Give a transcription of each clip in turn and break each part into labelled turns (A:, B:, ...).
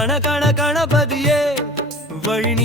A: கண கண கணபதியே வழி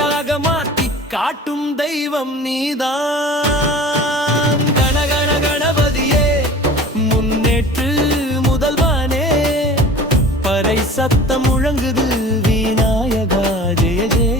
A: கதையாக மாத்தி காட்டும் தெய்வம் நீதான். கணகண கணபதியே முன்னேற்று முதல்வானே. பறை சத்தம் முழங்குது விநாயகா ஜெய ஜெய.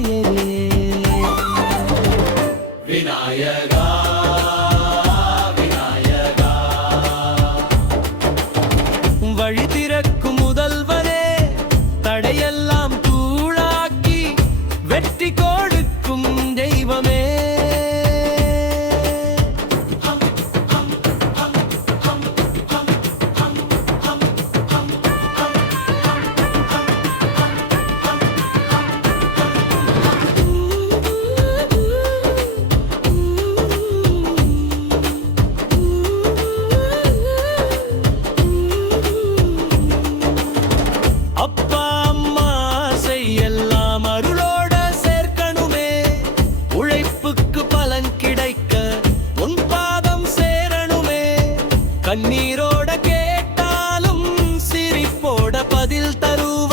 A: பதில் தருவ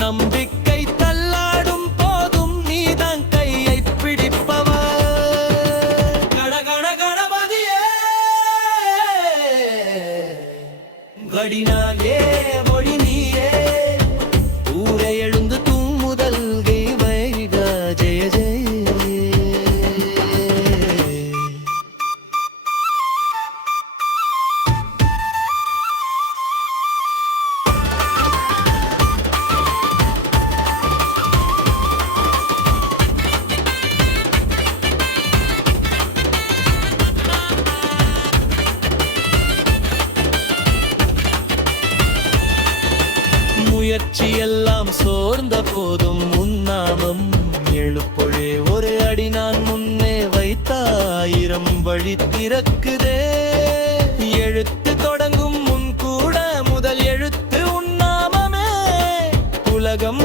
A: நம்பிக்கை தள்ளாடும் போதும் நீதான் கையை பிடிப்பவ. கடகட கணபதியே கடினாக முயற்சி எல்லாம் சோர்ந்த போதும் உன்னாமம் எழுப்பொழே ஒரு அடி நான் முன்னே வைத்த ஆயிரம் வழி திறக்குதே. எழுத்து தொடங்கும் முன் கூட முதல் எழுத்து உன்னாமமே உலகம்